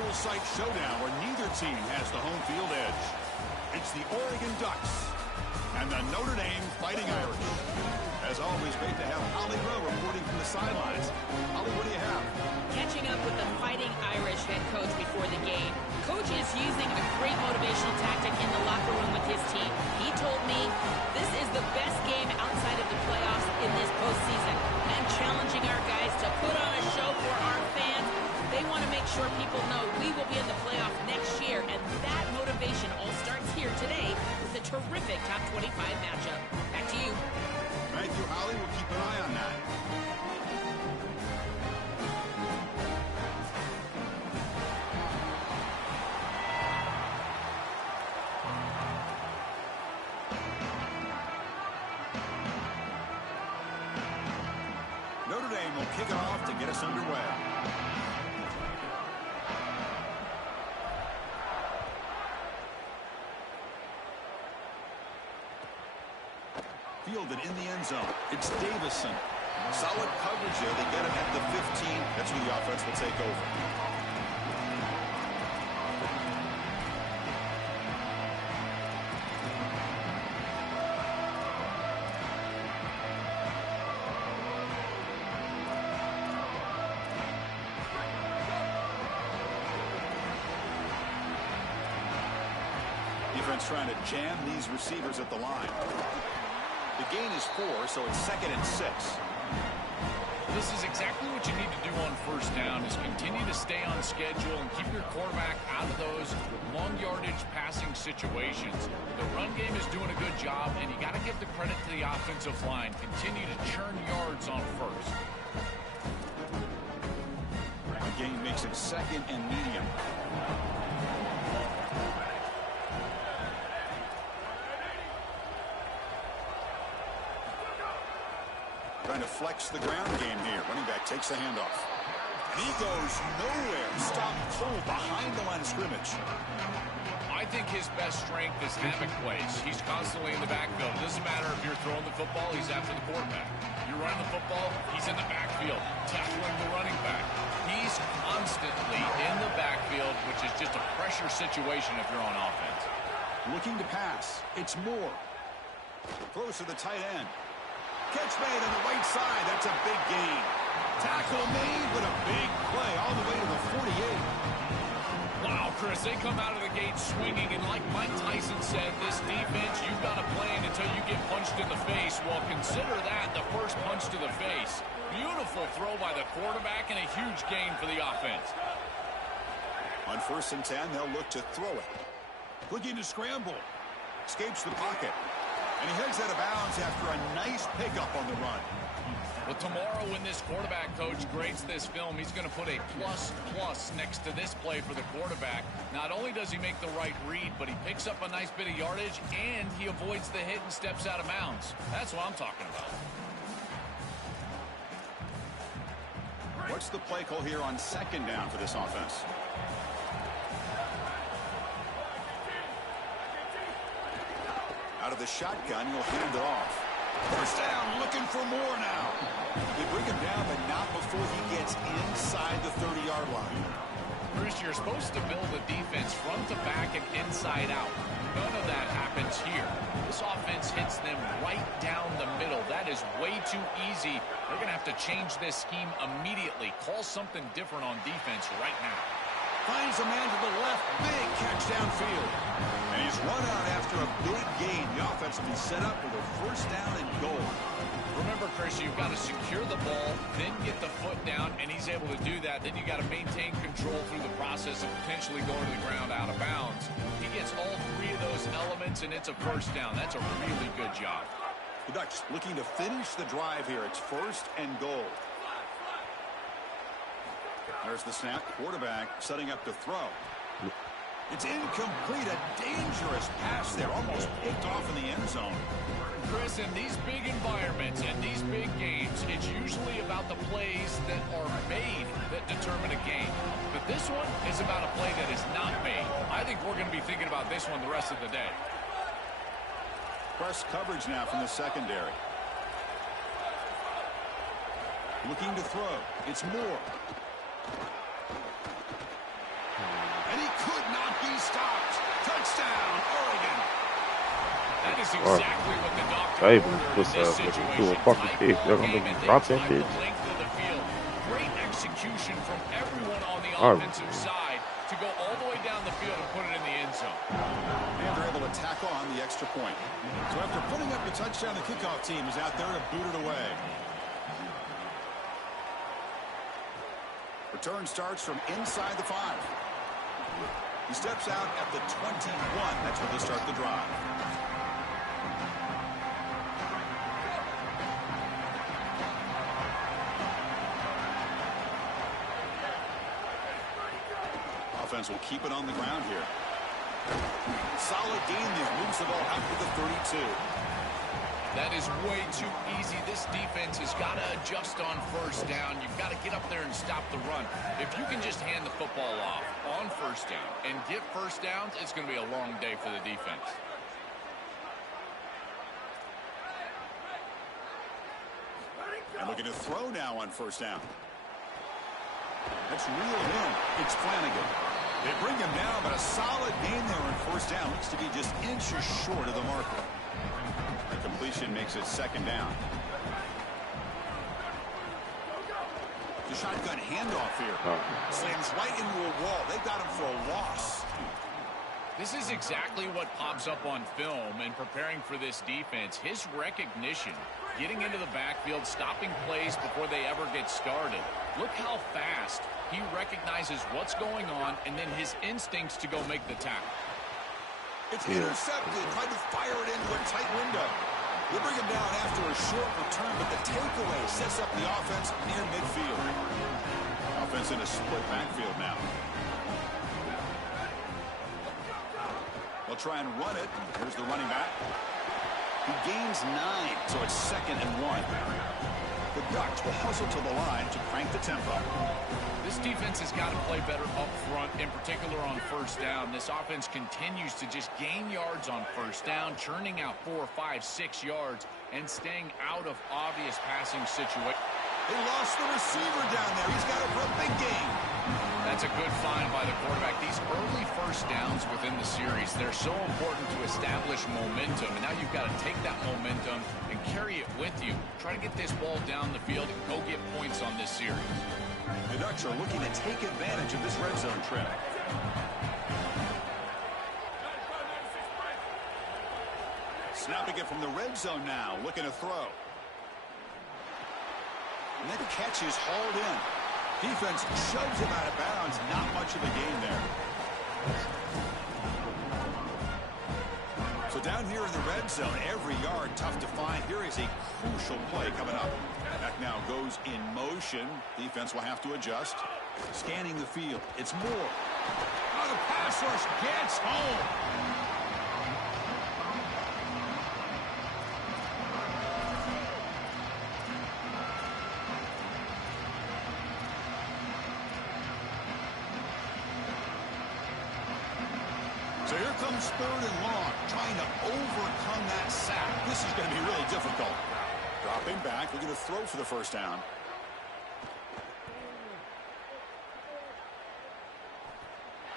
neutral site showdown where neither team has the home field edge. It's the Oregon Ducks and the Notre Dame Fighting Irish. As always, great to have Holly Rowe reporting from the sidelines. Holly, what do you have? Catching up with the Fighting Irish head coach before the game. Coach is using a great motivational tactic in the locker room with his team. He told me this is the best game outside of the playoffs in this postseason. And challenging our guys to put on a show for our fans. They want to make sure people know we will be in the playoff next year. And that motivation all starts here today with a terrific top 25 matchup. Back to you. Thank you, Holly. We'll keep an eye on that. Notre Dame will kick it off to get us underway. Fielded in the end zone. It's Davison. Solid coverage there. They get him at the 15. That's where the offense will take over. Defense trying to jam these receivers at the line. The gain is 4, so it's 2nd and 6. This is exactly what you need to do on first down is continue to stay on schedule and keep your quarterback out of those long yardage passing situations. The run game is doing a good job, and you got to give the credit to the offensive line. Continue to churn yards on first. The gain makes it 2nd and medium. Trying to flex the ground game here. Running back takes the handoff. He goes nowhere. Stop full behind the line of scrimmage. I think his best strength is havoc plays. He's constantly in the backfield. It doesn't matter if you're throwing the football, he's after the quarterback. You're running the football, he's in the backfield, tackling the running back. He's constantly in the backfield, which is just a pressure situation if you're on offense. Looking to pass. It's Moore. Throws to the tight end. Catch made on the right side. That's a big gain. Tackle made, but a big play all the way to the 48. Wow, Chris, they come out of the gate swinging, and like Mike Tyson said, this defense, you've got to play it until you get punched in the face. Well, consider that the first punch to the face. Beautiful throw by the quarterback and a huge gain for the offense. On 1st and 10, they'll look to throw it. Looking to scramble. Escapes the pocket. And he heads out of bounds after a nice pickup on the run. Well, tomorrow when this quarterback coach grades this film, he's going to put a plus next to this play for the quarterback. Not only does he make the right read, but he picks up a nice bit of yardage, and he avoids the hit and steps out of bounds. That's what I'm talking about. What's the play call here on 2nd down for this offense? Out of the shotgun, he'll hand it off. First down, looking for more now. They bring him down, but not before he gets inside the 30-yard line. Chris, you're supposed to build a defense front to back and inside out. None of that happens here. This offense hits them right down the middle. That is way too easy. They're going to have to change this scheme immediately. Call something different on defense right now. Finds a man to the left. Big catch downfield. And he's run out after a big gain. The offense will be set up with a first down and goal. Remember, Chris, you've got to secure the ball, then get the foot down, and he's able to do that. Then you got to maintain control through the process of potentially going to the ground out of bounds. He gets all 3 of those elements, and it's a first down. That's a really good job. The Ducks looking to finish the drive here. It's 1st and goal. There's the snap. Quarterback setting up to throw. It's incomplete. A dangerous pass there. Almost picked off in the end zone. Chris, in these big environments and these big games, it's usually about the plays that are made that determine a game. But this one is about a play that is not made. I think we're going to be thinking about this one the rest of the day. Press coverage now from the secondary. Looking to throw. It's Moore. stopped. Touchdown, Oregon. That is exactly what the doctor Hey, ordered in what's this up? situation. Do a fucking Tight kick. ball They're gonna game, and they drop that took bitch. the length of the field. Great execution from everyone on the All right. offensive side to go all the way down the field and put it in the end zone. And they're able to tack on the extra point. So after putting up the touchdown, the kickoff team is out there to boot it away. Return starts from inside the 5. He steps out at the 21. That's where they start the drive. Offense will keep it on the ground here. Solid gain there. Moves the ball out to the 32. That is way too easy. This defense has got to adjust on first down. You've got to get up there and stop the run. If you can just hand the football off on first down and get first downs, it's going to be a long day for the defense. And looking to throw now on first down. Let's reel him. It's Flanagan. They bring him down, but a solid gain there on first down. Looks to be just inches short of the marker. The completion makes it second down. The shotgun handoff here. Slams right into a wall. They got him for a loss. This is exactly what pops up on film and preparing for this defense. His recognition, getting into the backfield, stopping plays before they ever get started. Look how fast he recognizes what's going on and then his instincts to go make the tackle. It's intercepted. Tried to fire it into a tight window. They bring him down after a short return, but the takeaway sets up the offense near midfield. Offense in a split backfield now. They'll try and run it. Here's the running back. He gains 9, so it's 2nd and 1. The Ducks will hustle to the line to crank the tempo. This defense has got to play better up front, in particular on first down. This offense continues to just gain yards on first down, churning out 4, 5, 6 yards, and staying out of obvious passing situations. They lost the receiver down there. He's got it for a big game. That's a good find by the quarterback. These early first downs within the series, they're so important to establish momentum. And now you've got to take that momentum and carry it with you. Try to get this ball down the field and go get points on this series. The Ducks are looking to take advantage of this red zone trip. Snapping it from the red zone now, looking to throw. And that catch is hauled in. Defense shoves him out of bounds. Not much of a gain there. So down here in the red zone, every yard tough to find. Here is a crucial play coming up. Back now goes in motion. Defense will have to adjust. Scanning the field. It's Moore. Oh, the pass rush gets home. So here comes 3rd and long, trying to overcome that sack. This is going to be really difficult. Dropping back, looking to throw for the first down.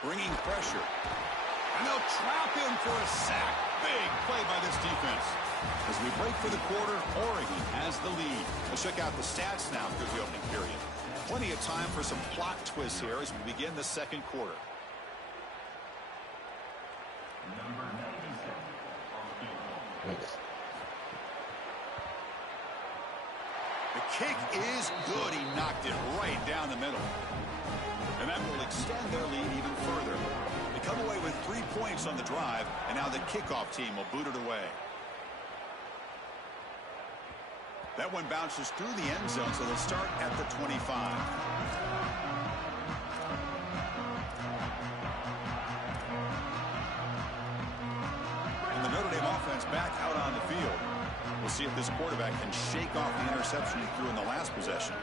Bringing pressure. And they'll trap him for a sack. Big play by this defense. As we break for the quarter, Oregon has the lead. We'll check out the stats now through the opening period. Plenty of time for some plot twists here as we begin the second quarter. The kick is good. He knocked it right down the middle. And that will extend their lead even further. They come away with 3 points on the drive, and now the kickoff team will boot it away. That one bounces through the end zone, so they'll start at the 25. And the Notre Dame offense back out on the field. We'll see if this quarterback can shake off the interception he threw in the last possession.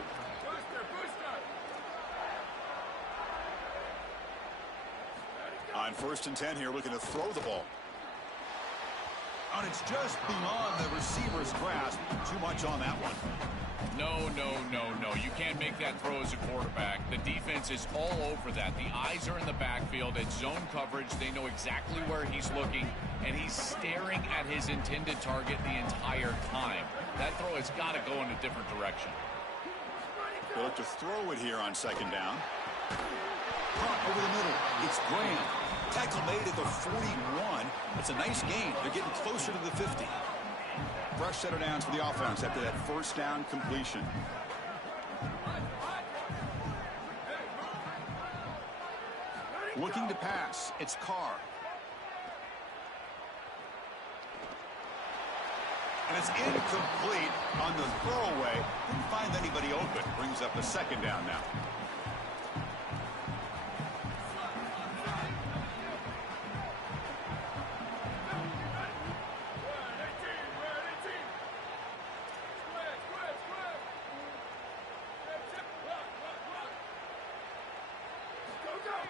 On 1st and 10 here, looking to throw the ball. And it's just beyond the receiver's grasp. Too much on that one. No, no, no, no. You can't make that throw as a quarterback. The defense is all over that. The eyes are in the backfield. It's zone coverage. They know exactly where he's looking, and he's staring at his intended target the entire time. That throw has got to go in a different direction. They look to throw it here on second down. Caught over the middle. It's Graham. Tackle made at the 41. It's a nice gain. They're getting closer to the 50. Fresh set of downs for the offense after that first down completion. Looking to pass. It's Carr. And it's incomplete on the throwaway. Didn't find anybody open. Brings up a second down now.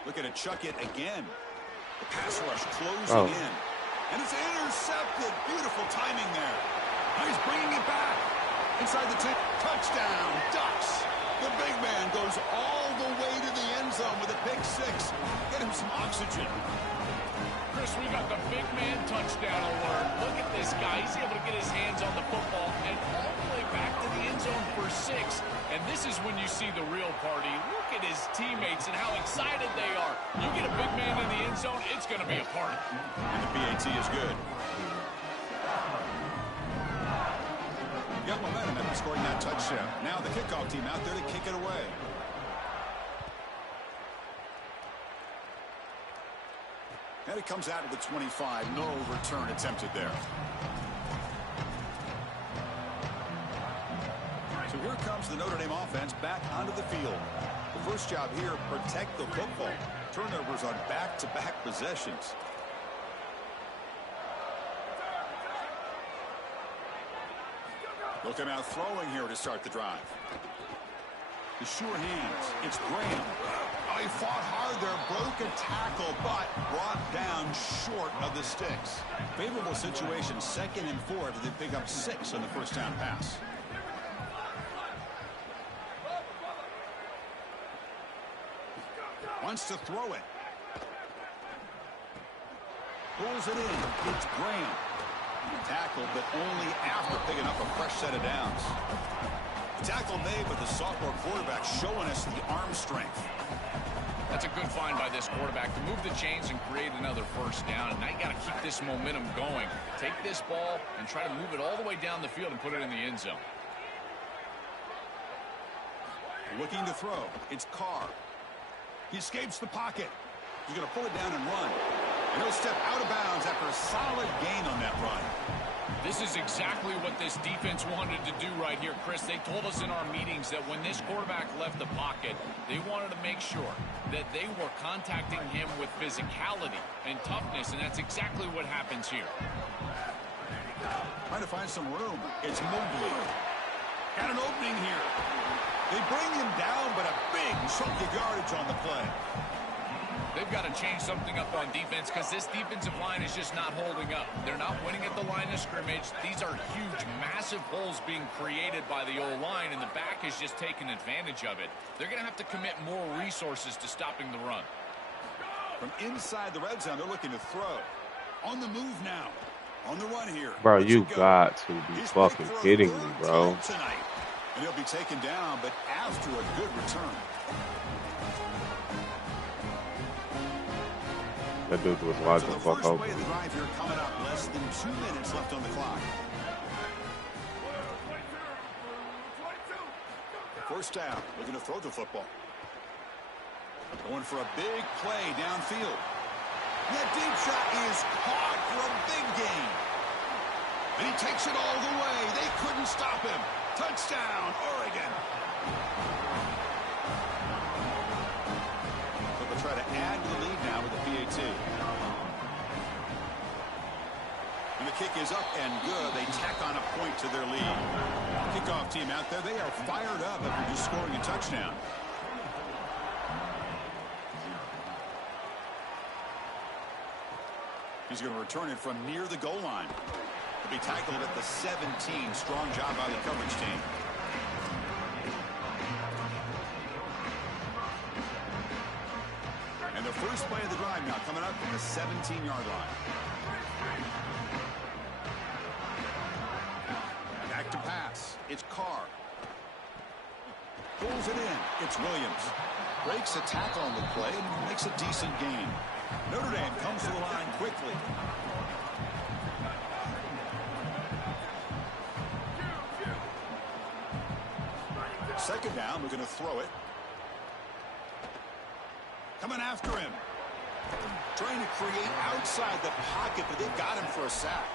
Looking to chuck it again. The pass rush closing in. And it's intercepted. Beautiful timing there. Now he's bringing it back. Inside the 10. Touchdown. Ducks. The big man goes all the way to the end zone with a pick six. Get him some oxygen. Chris, we got the big man touchdown alert. Look at this guy. He's able to get his hands on the football and all the way back to the end zone for 6. And this is when you see the real party. Look at his teammates and how excited they are. You get a big man in the end zone, it's going to be a party. And the PAT is good. Got momentum after scoring that touchdown. Now the kickoff team out there to kick it away. And it comes out of the 25. No return attempted there. So here comes the Notre Dame offense back onto the field. The first job here, protect the football. Turnovers on back-to-back possessions. Looking out throwing here to start the drive. The sure hands. It's Graham. Oh, he fought hard there. Broke a tackle, but brought down short of the sticks. Favorable situation. 2nd and 4 after they pick up 6 on the first down pass. Wants to throw it. Pulls it in. It's Graham. Tackle, but only after picking up a fresh set of downs. Tackle made, but the sophomore quarterback showing us the arm strength. That's a good find by this quarterback to move the chains and create another first down. And now you got to keep this momentum going. Take this ball and try to move it all the way down the field and put it in the end zone. Looking to throw. It's Carr. He escapes the pocket. He's going to pull it down and run. And he'll step out of bounds after a solid gain on that run. This is exactly what this defense wanted to do right here, Chris. They told us in our meetings that when this quarterback left the pocket, they wanted to make sure that they were contacting him with physicality and toughness, and that's exactly what happens here. Trying to find some room. It's Mobley. Got an opening here. They bring him down, but a big chunk of yardage on the play. They've got to change something up on defense because this defensive line is just not holding up. They're not winning at the line of scrimmage. These are huge, massive holes being created by the O-line, and the back is just taking advantage of it. They're going to have to commit more resources to stopping the run. From inside the red zone, they're looking to throw. On the move now. On the run here. Bro, you got to be fucking kidding me, bro. Tonight. And he'll be taken down, but after a good return. That dude was wide the fuck open. The drive here coming up. Less than 2 minutes left on the clock. First down. Looking to throw the football. Going for a big play downfield. That deep shot is caught for a big gain. And he takes it all the way. They couldn't stop him. Touchdown, Oregon. So they'll try to add to the lead now with the PAT. And the kick is up and good. They tack on a point to their lead. Kickoff team out there. They are fired up after just scoring a touchdown. He's going to return it from near the goal line. He'll be tackled at the 17. Strong job by the coverage team. And the first play of the drive now coming up from the 17-yard line. Back to pass. It's Carr. Pulls it in. It's Williams. Breaks a tackle on the play and makes a decent gain. Notre Dame comes to the line quickly. Second down, we're going to throw it. Coming after him. Trying to create outside the pocket, but they've got him for a sack.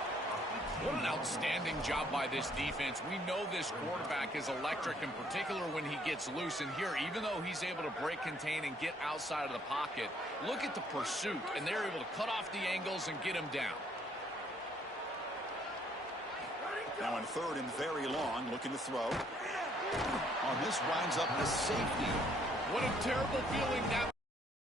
What an outstanding job by this defense. We know this quarterback is electric, in particular when he gets loose. And here, even though he's able to break, contain, and get outside of the pocket, look at the pursuit, and they're able to cut off the angles and get him down. Now on third and very long, looking to throw. On this winds up the safety. What a terrible feeling that